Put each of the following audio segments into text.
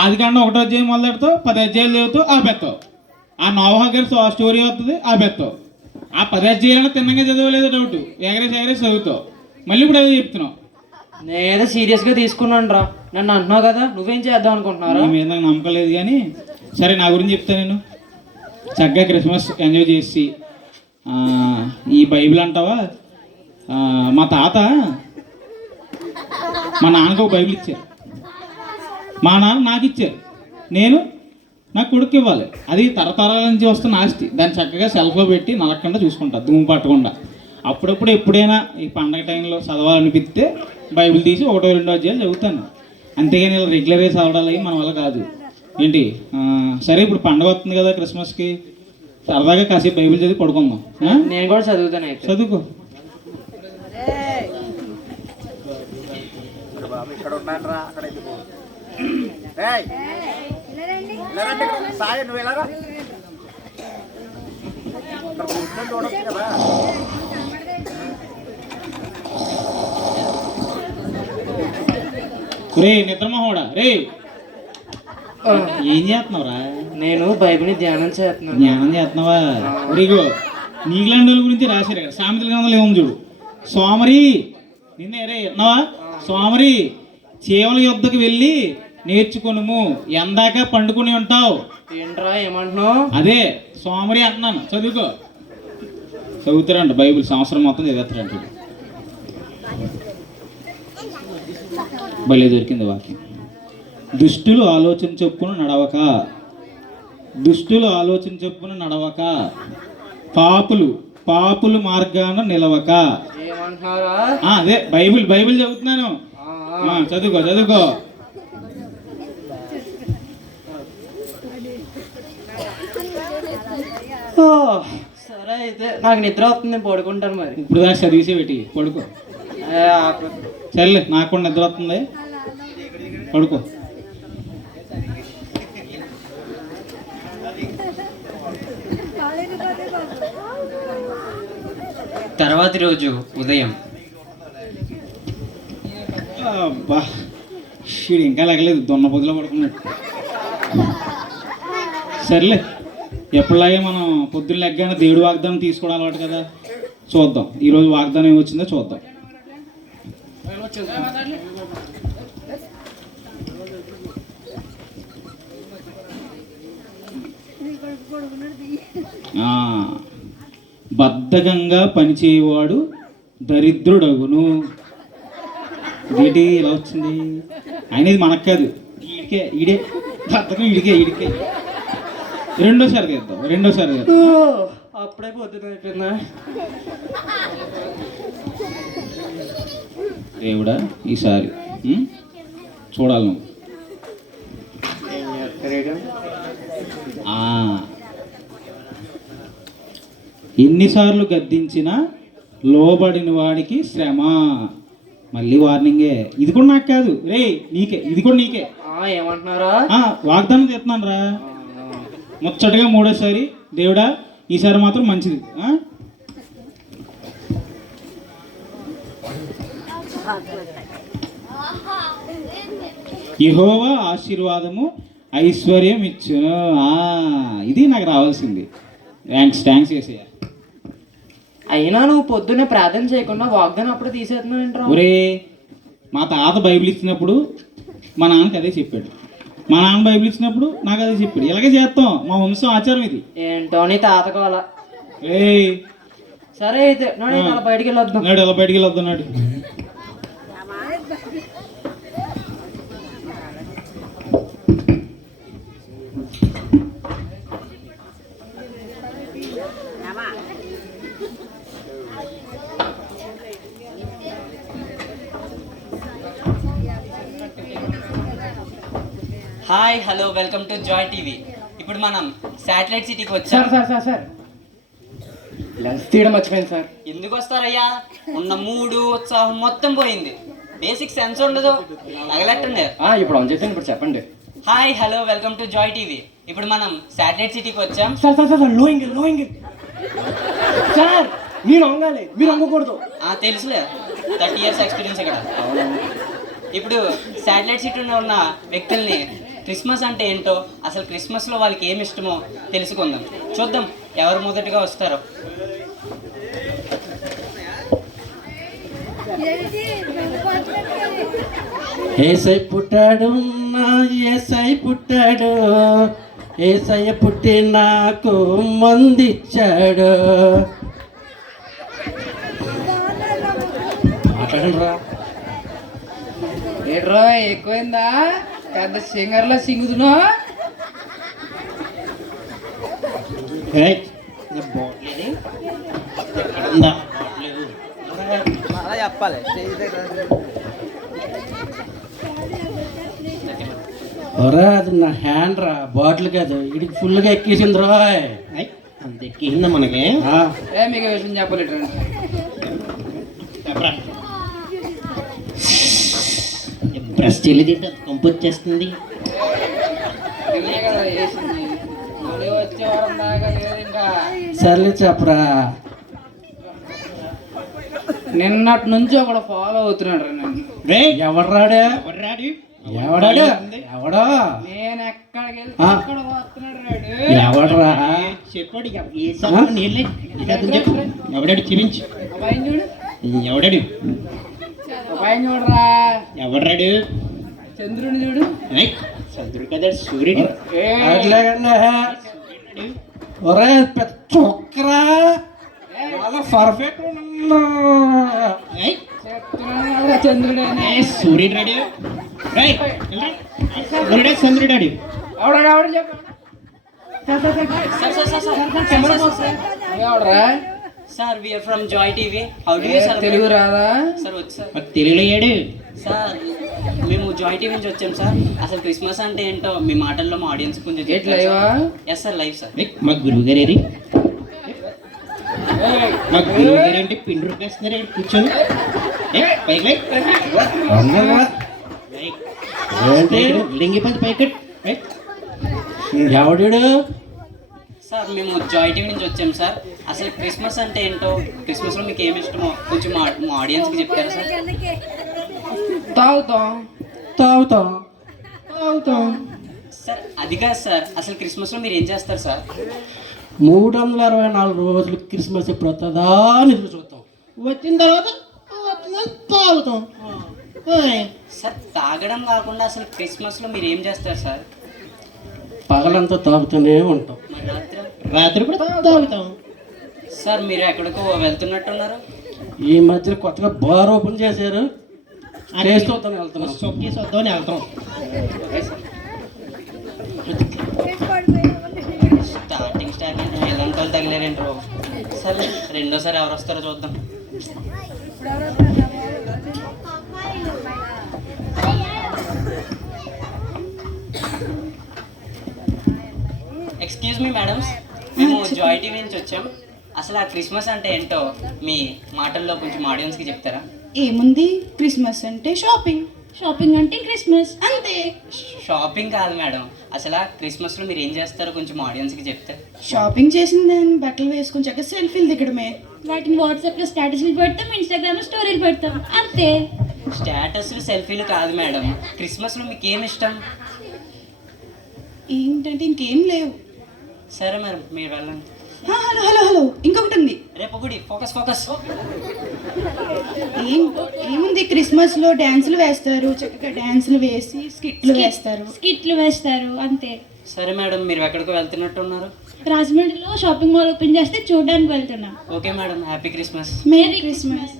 ఆది కాండం 1వ అధ్యాయం మొదలెడతావు, 10 అధ్యాయాలు చదువుతావు ఆపేస్తావు. ఆ నోవహ గారి స్టోరీ వస్తుంది ఆపేస్తావు. ఆ 10 అధ్యాయాలను తిన్నగా చదవలేదు డౌట్, ఎగరేసి చదువుతావు. మళ్ళీ ఇప్పుడు అదే చెప్తున్నావు. నేనేదో సీరియస్గా తీసుకున్నాను రా, నన్ను అంటున్నావు కదా, నువ్వేం చేద్దాం అనుకుంటున్నారా? నీ మీద నాకు నమ్మకం లేదు కానీ సరే, నా గురించి చెప్తాను. నేను చక్కగా క్రిస్మస్ ఎంజాయ్ చేసి ఈ బైబిల్ అంటావా, మా తాత మా నాన్నకు ఒక బైబిల్ ఇచ్చారు, మా నాన్న నాకు ఇచ్చారు, నేను నాకు కొడుకు ఇవ్వాలి. అది తరతరాల నుంచి వస్తున్న ఆస్తి. దాన్ని చక్కగా సెల్ఫ్లో పెట్టి నలగకుండా చూసుకుంటా, దుమ్ము పట్టకుండా. అప్పుడప్పుడు ఎప్పుడైనా ఈ పండగ టైంలో చదవాలనిపిస్తే బైబిల్ తీసి 1, 2 అధ్యాయాలు చదువుతాను. అంతేగాని ఇలా రెగ్యులర్గా చదవడాలి మన వల్ల కాదు. ఏంటి సరే, ఇప్పుడు పండగ వస్తుంది కదా క్రిస్మస్కి, సరదాగా కాసేపు బైబిల్ చదివి పడుకుందాం. నేను కూడా చదువుతాను. అయితే చదువుకో. ఇక్కడ ఉన్నాను రా, అక్కడ సాయి నువ్వు వెళ్ళరా, చూడొచ్చు కదా. రే నిద్రమోహోడా, రే ఏం చేస్తున్నావురా? నేను బైబిల్ని ధ్యానం చేస్తున్నాను. జ్ఞానం చేస్తున్నావా? రిగో నీకులాంటి వాళ్ళ గురించి రాశారు ఇక్కడ. సామెతల గ్రంథంలో ఏమో చూడు, సోమరి నిన్నే రే అన్నావా, సోమరి చేవల యుద్ధకు వెళ్ళి నేర్చుకునుము, ఎందాక పండుకుని ఉంటావు. ఏంట్రా ఏమంటున్నావు? అదే సోమరి అంటున్నాను, చదువుకో. చదువుతారంట బైబిల్, సంవత్సరం మొత్తం చదివేస్తారంట. భలే దొరికింది వాక్యం. దుష్టులు ఆలోచన చొప్పున నడవక, దుష్టులు ఆలోచన చొప్పున నడవక, పాపులు మార్గాన నిలవక. ఏమంటున్నారా? అదే బైబిల్ చదువుతున్నాను. చదువుకో. సరే అయితే నాకు నిద్ర వస్తుంది, పడుకుంటాను మరి. ఇప్పుడు దాకా చదివేసి పెట్టి పడుకో. సర్లే, నాకు కూడా నిద్ర వస్తుంది, పడుకో. తర్వాతి రోజు ఉదయం. అబ్బా, షీడు ఇంకా లెగలేదు, దొన్న పొద్దులో పడుకున్నాడు. సర్లే, ఎప్పటిలాగే మనం పొద్దున్న లెగ్గానే దేవుడు వాగ్దానం తీసుకోవడం అలవాటు కదా. చూద్దాం ఈరోజు వాగ్దానం ఏమొచ్చిందో చూద్దాం. బద్ధకంగా పనిచేయవాడు దరిద్రుడగును. ఏంటి ఇలా వచ్చింది? అనేది మనకు కాదు, ఈడే బద్ధకం, ఈడికే. రెండోసారి చేద్దాం. అప్పుడే పొద్దున అయిపోయిందా? దేవుడా ఈసారి చూడాలి నువ్వు. ఎన్నిసార్లు గద్దించినా లోబడిన వాడికి శ్రమ. మళ్ళీ వార్నింగే. ఇది కూడా నాకు కాదు రే, నీకే. ఇది కూడా నీకే. ఏమంటున్నారా? వాగ్దానం చేస్తున్నాను రా, ముచ్చటగా 3వసారి. దేవుడా ఈసారి మాత్రం మంచిది. యెహోవా ఆశీర్వాదము ఐశ్వర్యం ఇచ్చును. ఇది నాకు రావాల్సింది. థ్యాంక్స్ చేసేయా. అయినా నువ్వు పొద్దున్నే ప్రార్థన చేయకుండా వాగ్దానం అప్పుడు తీసేస్తున్నావు ఏంట్రా? ఒరే, మా తాత బైబిల్ ఇచ్చినప్పుడు మా నాన్నకి అదే చెప్పాడు, మా నాన్న బైబిల్ ఇచ్చినప్పుడు నాకు అదే చెప్పాడు. ఇలాగే చేస్తాం, మా వంశం ఆచారం ఇది. ఏంటో నీ తాతకోవాల. సరే అయితే అలా బయటికి వెళ్ళొద్దాం. అలా బయటికి వెళ్ళొద్దున్నాడు. Hi, hello, welcome to Joy TV. ఇప్పుడు మనం శాటిలైట్ సిటీకి వచ్చాం. సార్ లెన్స్ తీయడం మర్చిపోయింది సార్. ఎందుకు వస్తారయ్యా? ఉన్న మూడు ఉత్సాహం మొత్తం పోయింది. బేసిక్ సెన్స్ ఉండదు, తగలెట్టండి. ఇప్పుడు ఆన్ చేసాను, ఇప్పుడు చెప్పండి. Hi, hello, welcome to Joy TV. ఇప్పుడు మనం శాటిలైట్ సిటీకి వచ్చాం. సార్ లో యాంగిల్ సార్, మీరు వంగాలి, మీరు వంగకూడదు. తెలుసులే, 30 years ఎక్స్పీరియన్స్ ఇక్కడ. ఇప్పుడు శాటిలైట్ సిటీలో ఉన్న వ్యక్తుల్ని క్రిస్మస్ అంటే ఏంటో, అసలు క్రిస్మస్లో వాళ్ళకి ఏమి ఇష్టమో తెలుసుకుందాం. చూద్దాం ఎవరు మొదటిగా వస్తారో. ఏసై పుట్టాడు, నా ఏసై పుట్టాడు, ఏసయ్య పుట్టి నాకు మందిచ్చాడు. మాట్లాడండి రా. ఏడ్రో ఎక్కువైందా? పెద్ద సింగర్లో సింగుతున్నా. అలా చెప్పాలి. ఒరా అది నా హ్యాండ్ రా, బాటిల్ కాదు. ఇడికి ఫుల్గా ఎక్కేసింది రాయ్. అంత ఎక్కిందా మనకి? మీకు విషయం చెప్పలేట. బ్రష్ చెల్లిది కంపు వచ్చేస్తుంది. కదా వేసింది. మళ్ళీ వచ్చే వారం దాకా లేదు ఇంకా. సర్లే చెప్పరా. నిన్నటి నుంచి ఒకడు ఫాలో అవుతున్నాడు రా నన్ను. ఎవడ్రాడే? ఎవడాడు? ఎవడో? నేను ఎక్కడికి వెళ్తే ఆ. అక్కడ వస్తున్నాడు రాడు. ఎవడ్రా? చెప్పాడు. చెప్పు. ఎవడాడు చూపించు. అబ్బాయిని చూడు, ఎవడాడు? అబ్బాయిని చూడరా. ఎవడాడు? చంద్రుని చూడు. చంద్రుడు కదా, సూర్యుడు. అట్లాగండి. ఒరే పెద్ద చొక్కరా, పర్ఫెక్ట్ చెప్తున్నాను కదా చంద్రుడని. సూర్యుడు రాడు. సూర్యుడే చంద్రుడు ఆడు. ఎవడా ఎవడ చెప్పు. ఎవడరా? Sir we are from Joy TV. How do you Telugu రాదా? సార్ వచ్చు సార్. మరి తెలుగులో ఏడు. సార్ మేము జాయ్ టీవీ నుంచి వచ్చాం సార్. అసలు క్రిస్మస్ అంటే ఏంటో మీ మాటల్లో మా ఆడియన్స్ కొంచెం ఎట్ లైవా? Yes sir, live sir. మా గురువు గారు ఏరి. మా గురువు గారు ఏంటి పిండి రూపేస్తున్నారు కూర్చొని. పైకి లింగి పది పైకట్. ఎవడాడు? సార్ మేము జాయ్ టీవీ నుంచి వచ్చాం సార్. అసలు క్రిస్మస్ అంటే ఏంటో, క్రిస్మస్లో మీకు ఏమి ఇష్టమో కొంచెం మా ఆడియన్స్కి చెప్తారా సార్? తాగుతాం. తాగుతాం తాగుతాం. సార్ అది కాదు సార్, అసలు క్రిస్మస్లో మీరు ఏం చేస్తారు సార్? 364 రోజులు క్రిస్మస్ ఎప్పుడు వస్తుందా అని ఎదురు చూస్తాం. వచ్చిన తర్వాత తాగుతాం. సార్ తాగడం కాకుండా అసలు క్రిస్మస్లో మీరు ఏం చేస్తారు సార్? పగలంతా తాగుతూనే ఉంటాం. మరి రాత్రి? రాత్రి కూడా తాగుతాం. సార్ మీరు ఎక్కడికో వెళ్తున్నట్టున్నారు. ఈ మధ్యన కొత్తగా బార్ ఓపెన్ చేశారు. టేస్ట్ వద్దామని వెళ్తున్నాం. సొక్కేసి వద్దామని వెళ్తాం. స్టార్టింగ్ ఎలాంటి వాళ్ళు తగిలేరేంటి బాబు. సరే రెండోసారి ఎవరు వస్తారో చూద్దాం. ఎక్స్క్యూజ్ మీ మేడమ్స్, మేము జాయ్ టీవీ నుంచి వచ్చాం. అసలు ఆ క్రిస్మస్ అంటే ఏంటో మీ మాటల్లో కొంచెం ఆడియన్స్కి చెప్తారా? ఏముంది, క్రిస్మస్ అంటే షాపింగ్, షాపింగ్ అంటే క్రిస్మస్ అంతే. షాపింగ్ కాదు మేడం, అసలు ఆ క్రిస్మస్లో మీరు ఏం చేస్తారో కొంచెం ఆడియన్స్కి చెప్తే. షాపింగ్ చేసిన దాన్ని బట్టలు వేసుకొని చక్కగా సెల్ఫీలు దిగడమే. వాటిని వాట్సాప్లో స్టేటస్లు పెడతాం, ఇన్స్టాగ్రామ్లో స్టోరీలు పెడతాం అంతే. స్టేటస్లు సెల్ఫీలు కాదు మేడం, క్రిస్మస్లో మీకు ఏమి ఇష్టం? ఏంటంటే ఇంకేం లేవు. సరే మరి మీరు వెళ్ళండి. హలో హలో హలో, ఇంకొకటి ఉంది. రేపు గుడి ఫోకస్ ఫోకస్. ఏముంది, క్రిస్మస్లో డ్యాన్సులు వేస్తారు, చక్కగా డ్యాన్సులు వేసి స్కిట్లు వేస్తారు అంతే. సరే మేడం, మీరు ఎక్కడికో వెళ్తున్నట్టున్నారు. రాజమండ్రిలో షాపింగ్ మాల్ ఓపెన్ చేస్తే చూడడానికి వెళ్తున్నాం. Okay madam, happy Christmas. Merry Christmas.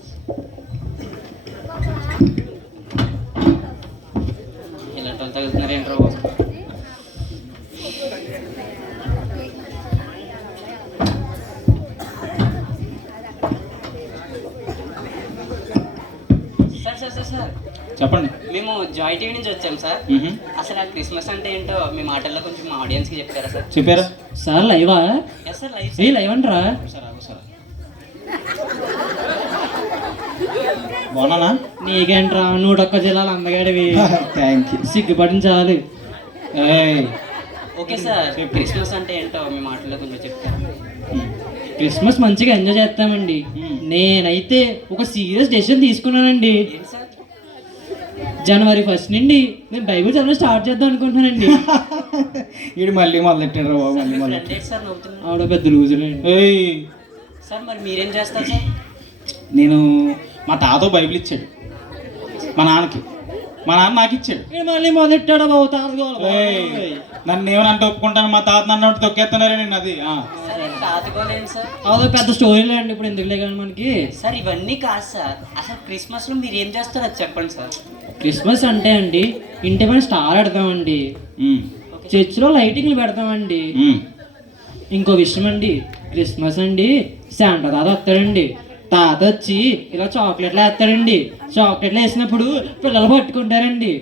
ఇలాంటి వాళ్ళు తగులుతున్నారు ఏంట్రో. సార్ చెప్పండి. మేము జాయ్ టీవీ నుంచి వచ్చాం సార్. అసలు ఆ క్రిస్మస్ అంటే ఏంటో మీ మాటల్లో కొంచెం మా ఆడియన్స్కి చెప్తారా సార్? చెప్పారా? సార్ లైవా? Yes sir, live. ఏ లైవ్ అంటారా? బాగున్నానా? నీకేంట్రా, 101 జిల్లాలు అందగాడివి. Thank you. సిగ్గుపడించాలి. ఓకే సార్, క్రిస్మస్ అంటే ఏంటో మీ మాటల్లో కొంచెం చెప్తారా? క్రిస్మస్ మంచిగా ఎంజాయ్ చేస్తామండి. నేనైతే ఒక సీరియస్ డెసిషన్ తీసుకున్నానండి. ఏంటి సార్? జనవరి 1 నుండి నేను బైబిల్ చదవడం స్టార్ట్ చేద్దాం అనుకుంటున్నానండి. వీడు మళ్ళీ మొదలెట్టాడు రా బాబు, మళ్ళీ మీ మొదలు. ఫ్రెండ్ ఏంటి సార్ నవ్వుతున్నారు? ఆవిడ పెద్ద లూజులేండి. ఏయ్, సార్ మరి మీరేం చేస్తారు సార్? నేను మా తాత బైబిల్ ఇచ్చాడు మా నాన్నకి, మా నాన్న నాకు ఇచ్చాడు. వీడు మళ్ళీ మొదలెట్టాడు బాబు తాతగోలు. ఏయ్, నన్ను ఏమనంటే ఒప్పుకుంటాను, మా తాత నన్ను ఒకటి తొక్కేస్తున్నారే నేను అది. సరే తాతకోలేండి సార్. అదో పెద్ద స్టోరీలే అండి, ఇప్పుడు ఎందుకులే కానీ మనకి. సార్ ఇవన్నీ కాదు సార్, అసలు క్రిస్మస్లో మీరు ఏం చేస్తారో అది చెప్పండి సార్. క్రిస్మస్ అంటే అండి ఇంటి పైన స్టార్ పెడతామండి, చర్చిలో లైటింగ్లు పెడతామండి. ఇంకో విషయం అండి, క్రిస్మస్ అండి శాంటా తాత వస్తాడండి. తాత వచ్చి ఇలా చాక్లెట్లు వేస్తాడండి. చాక్లెట్లు వేసినప్పుడు పిల్లలు పట్టుకుంటారండి.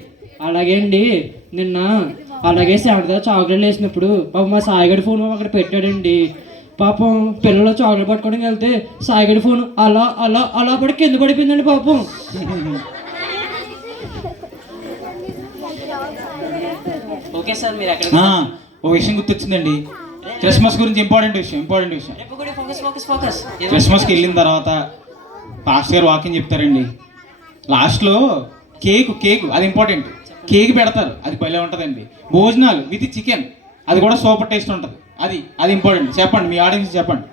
అలాగే అండి నిన్న అలాగే శాంటా తాత చాక్లెట్లు వేసినప్పుడు పాపం మా సాయిగడి ఫోన్ అక్కడ పెట్టాడండి. పాపం పిల్లలు చాక్లెట్ పట్టుకోవడానికి వెళ్తే సాయిగడి ఫోన్ అలా అలా అలా పడి కింద పడిపోయిందండి పాపం. ఓకే సార్ మీరు ఎక్కడ ఓ విషయం గుర్తొచ్చిందండి, క్రిస్మస్ గురించి ఇంపార్టెంట్ విషయం. రేపు కూడా ఫోకస్. క్రిస్మస్కి వెళ్ళిన తర్వాత పాస్టర్ గారు వాకింగ్ చెప్తారండి. లాస్ట్లో కేక్ అది ఇంపార్టెంట్. కేక్ పెడతారు, అది భలే ఉంటుందండి. భోజనాలు విత్ చికెన్, అది కూడా సూపర్ టేస్ట్ ఉంటుంది. అది ఇంపార్టెంట్. చెప్పండి, మీ ఆడియన్స్ చెప్పండి.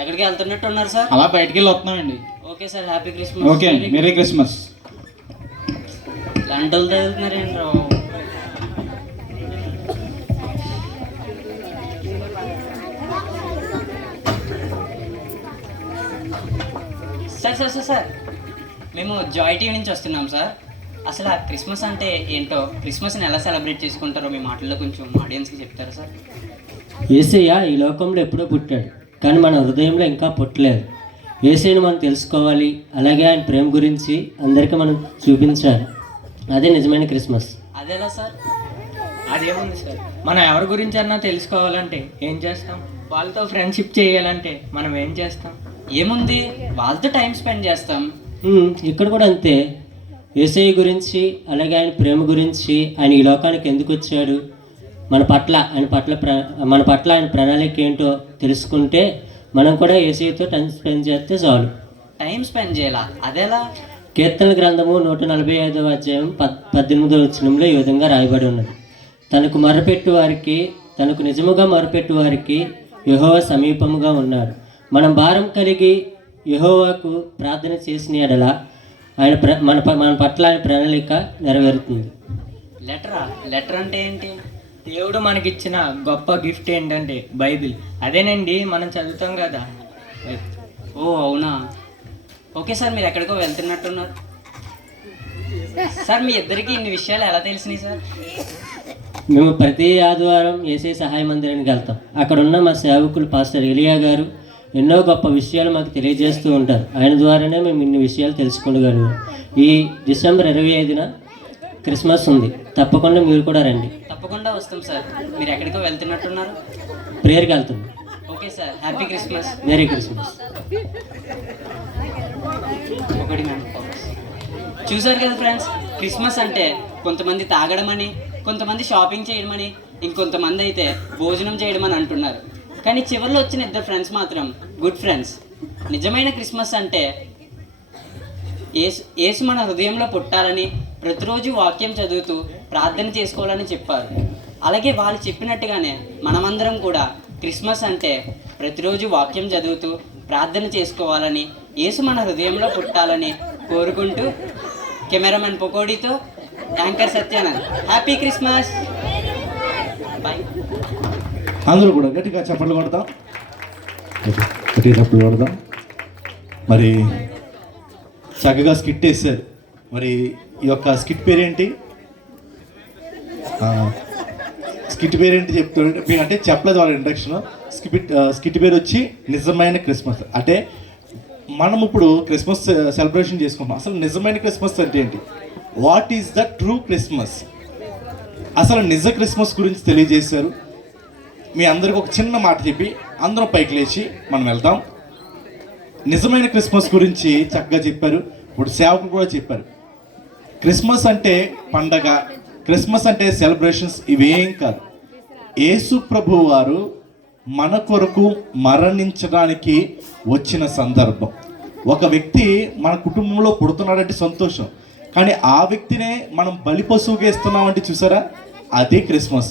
ఎక్కడికి వెళ్తున్నట్టు ఉన్నారు సార్? అలా బయటికి వెళ్ళి వస్తున్నామండి. Okay sir, happy Christmas. Okay, merry Christmas. గంటలు తగులుతున్నారేంటి రావు? సార్ మేము జాయ్ టీవీ నుంచి వస్తున్నాం సార్. అసలు ఆ క్రిస్మస్ అంటే ఏంటో, క్రిస్మస్ని ఎలా సెలబ్రేట్ చేసుకుంటారో మీ మాటల్లో కొంచెం ఆడియన్స్కి చెప్తారా సార్? యేసయ్య ఈ లోకంలో ఎప్పుడో పుట్టాడు, కానీ మన హృదయంలో ఇంకా పుట్టలేదు. యేసయ్యను మనం తెలుసుకోవాలి, అలాగే ఆయన ప్రేమ గురించి అందరికీ మనం చూపించాలి. అదే నిజమైన క్రిస్మస్. అదేలా సార్? అదేముంది సార్, మనం ఎవరి గురించి అన్నా తెలుసుకోవాలంటే ఏం చేస్తాం? వాళ్ళతో ఫ్రెండ్షిప్ చేయాలంటే మనం ఏం చేస్తాం? ఏముంది, వాళ్ళతో టైం స్పెండ్ చేస్తాం. ఇక్కడ కూడా అంతే. యేసయ్య గురించి, అలాగే ఆయన ప్రేమ గురించి, ఆయన ఈ లోకానికి ఎందుకు వచ్చాడు, మన పట్ల ఆయన ప్రణాళిక ఏంటో తెలుసుకుంటే మనం కూడా యేసయ్యతో టైం స్పెండ్ చేస్తే చాలు. టైం స్పెండ్ చేయాలా? అదేలా? కీర్తన గ్రంథము 145వ అధ్యాయం 18వ వచనంలో ఈ విధంగా రాయబడి ఉన్నది. తనకు నిజముగా మొరపెట్టు వారికి యెహోవా సమీపముగా ఉన్నాడు. మనం భారం కలిగి యెహోవాకు ప్రార్థన చేసిన ఎడల మన పట్ల ఆయన ప్రణాళిక నెరవేరుతుంది. లెటర్ అంటే ఏంటి? దేవుడు మనకిచ్చిన గొప్ప గిఫ్ట్ ఏంటంటే బైబిల్. అదేనండి మనం చదువుతాం కదా. ఓ అవునా? ఓకే సార్, మీరు ఎక్కడికో వెళ్తున్నట్టున్నారు సార్. మీ ఇద్దరికి ఇన్ని విషయాలు ఎలా తెలిసినాయి సార్? మేము ప్రతి ఆదివారం యేసయ్య సహాయ మందిరానికి వెళ్తాం. అక్కడ ఉన్న మా సేవకులు పాస్టర్ ఎలియా గారు ఎన్నో గొప్ప విషయాలు మాకు తెలియజేస్తూ ఉంటారు. ఆయన ద్వారానే మేము ఇన్ని విషయాలు తెలుసుకోగలిగాం. ఈ డిసెంబర్ 25న క్రిస్మస్ ఉంది, తప్పకుండా మీరు కూడా రండి. తప్పకుండా వస్తాం సార్. మీరు ఎక్కడికో వెళ్తున్నట్టున్నారు? ప్రేయర్కి వెళ్తున్నాం. Okay sir, happy Christmas. Merry Christmas. ఒకటి మ్యామ్, చూసారు కదా ఫ్రెండ్స్, క్రిస్మస్ అంటే కొంతమంది తాగడం అని, కొంతమంది షాపింగ్ చేయడం అని, ఇంకొంతమంది అయితే భోజనం చేయడం అని అంటున్నారు. కానీ చివరిలో వచ్చిన ఇద్దరు ఫ్రెండ్స్ మాత్రం గుడ్ ఫ్రెండ్స్. నిజమైన క్రిస్మస్ అంటే యేసు మన హృదయంలో పుట్టాలని, ప్రతిరోజు వాక్యం చదువుతూ ప్రార్థన చేసుకోవాలని చెప్పారు. అలాగే వాళ్ళు చెప్పినట్టుగానే మనమందరం కూడా క్రిస్మస్ అంటే ప్రతిరోజు వాక్యం చదువుతూ ప్రార్థన చేసుకోవాలని, యేసు మన హృదయంలో పుట్టాలని కోరుకుంటూ కెమెరామెన్ పకోడీతో anchor Satyanand, happy Christmas. Bye. అందరూ కూడా గట్టిగా చప్పట్లు కొడదాం, గట్టిగా చప్పట్లు కొడదాం. మరి చక్కగా స్కిట్ వేశారు. మరి ఈ యొక్క స్కిట్ పేరేంటి? స్కిట్ పేరేంటి చెప్తుంటే మీరు అంటే చెప్పలేదు వాళ్ళ ఇంట్రడక్షన్. స్కిట్ పేరు వచ్చి నిజమైన క్రిస్మస్. అంటే మనం ఇప్పుడు క్రిస్మస్ సెలబ్రేషన్ చేసుకుంటాం. అసలు నిజమైన క్రిస్మస్ అంటే ఏంటి? What is the true Christmas? అసలు నిజ క్రిస్మస్ గురించి తెలియజేశారు. మీ అందరికి ఒక చిన్న మాట చెప్పి అందరం పైకి లేచి మనం వెళ్తాం. నిజమైన క్రిస్మస్ గురించి చక్కగా చెప్పారు. ఇప్పుడు సేవకులు కూడా చెప్పారు. క్రిస్మస్ అంటే పండగ, క్రిస్మస్ అంటే సెలబ్రేషన్స్, ఇవేం కాదు. యేసు ప్రభువు వారు మన కొరకు మరణించడానికి వచ్చిన సందర్భం. ఒక వ్యక్తి మన కుటుంబంలో పుడుతున్నాడంటే సంతోషం, కానీ ఆ వ్యక్తినే మనం బలి పశువుగా ఇస్తున్నామంటే చూసారా, అదే క్రిస్మస్.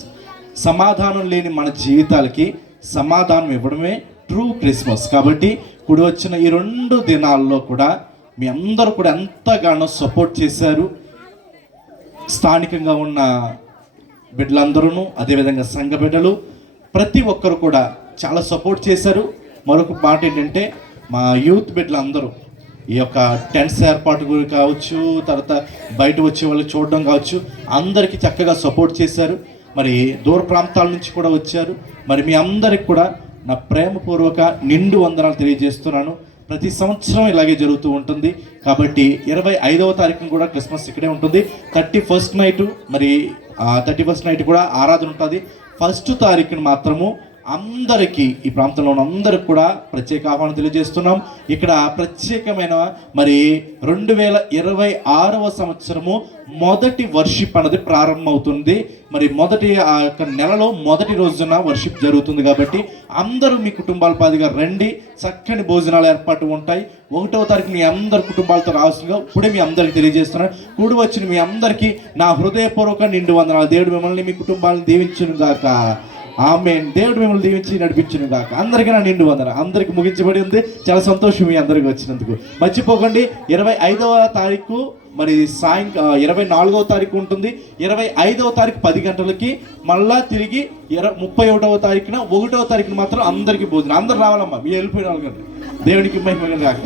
సమాధానం లేని మన జీవితాలకి సమాధానం ఇవ్వడమే ట్రూ క్రిస్మస్. కాబట్టి కూడి వచ్చిన ఈ 2 దినాల్లో కూడా మీ అందరూ కూడా ఎంతగానో సపోర్ట్ చేశారు. స్థానికంగా ఉన్న బిడ్డలందరూ, అదేవిధంగా సంఘ బిడ్డలు ప్రతి ఒక్కరు కూడా చాలా సపోర్ట్ చేశారు. మరొక మాట ఏంటంటే, మా యూత్ బిడ్డలందరూ ఈ యొక్క టెంట్స్ ఏర్పాటు కావచ్చు, తర్వాత బయట వచ్చే వాళ్ళు చూడడం కావచ్చు, అందరికీ చక్కగా సపోర్ట్ చేశారు. మరి దూర ప్రాంతాల నుంచి కూడా వచ్చారు. మరి మీ అందరికి కూడా నా ప్రేమపూర్వక నిండు వందనాలు తెలియజేస్తున్నాను. ప్రతి సంవత్సరం ఇలాగే జరుగుతూ ఉంటుంది. కాబట్టి 25వ తారీఖున కూడా క్రిస్మస్ ఇక్కడే ఉంటుంది. 31st నైట్, మరి 31st నైట్ కూడా ఆరాధన ఉంటుంది. 1st తారీఖున మాత్రము అందరికీ, ఈ ప్రాంతంలో ఉన్న అందరికి కూడా ప్రత్యేక ఆహ్వానం తెలియజేస్తున్నాం. ఇక్కడ ప్రత్యేకమైన మరి 2026వ సంవత్సరము మొదటి వర్షిప్ అన్నది ప్రారంభమవుతుంది. మరి మొదటి ఆ యొక్క నెలలో మొదటి రోజున వర్షిప్ జరుగుతుంది. కాబట్టి అందరూ మీ కుటుంబాల పాదిగా రండి. చక్కని భోజనాలు ఏర్పాటు ఉంటాయి. 1వ తారీఖు మీ అందరి కుటుంబాలతో రావాల్సిందిగా ఇప్పుడే మీ అందరికీ తెలియజేస్తున్నాను. కూడి వచ్చిన మీ అందరికీ నా హృదయపూర్వక నిండు వందనాలు. దేవుడు మిమ్మల్ని, మీ కుటుంబాలను దీవించును గాక. ఆమేన్. దేవుడు మిమ్మల్ని దీవించి నడిపించును గాక. అందరికీ నా నిండు వందనాలు. అందరికి ముగించబడి ఉంది. చాలా సంతోషం మీ అందరికి వచ్చినందుకు. మర్చిపోకండి, 25వ తారీఖు మరి 24వ తారీఖు ఉంటుంది. 25వ తారీఖు 10 గంటలకి మళ్ళా తిరిగి 31వ తారీఖున 1వ తారీఖున మాత్రం అందరికీ భోజనం. అందరు రావాలమ్మా, మీరు వెళ్ళిపోయిన వాళ్ళు. దేవునికి మహిమ గాక.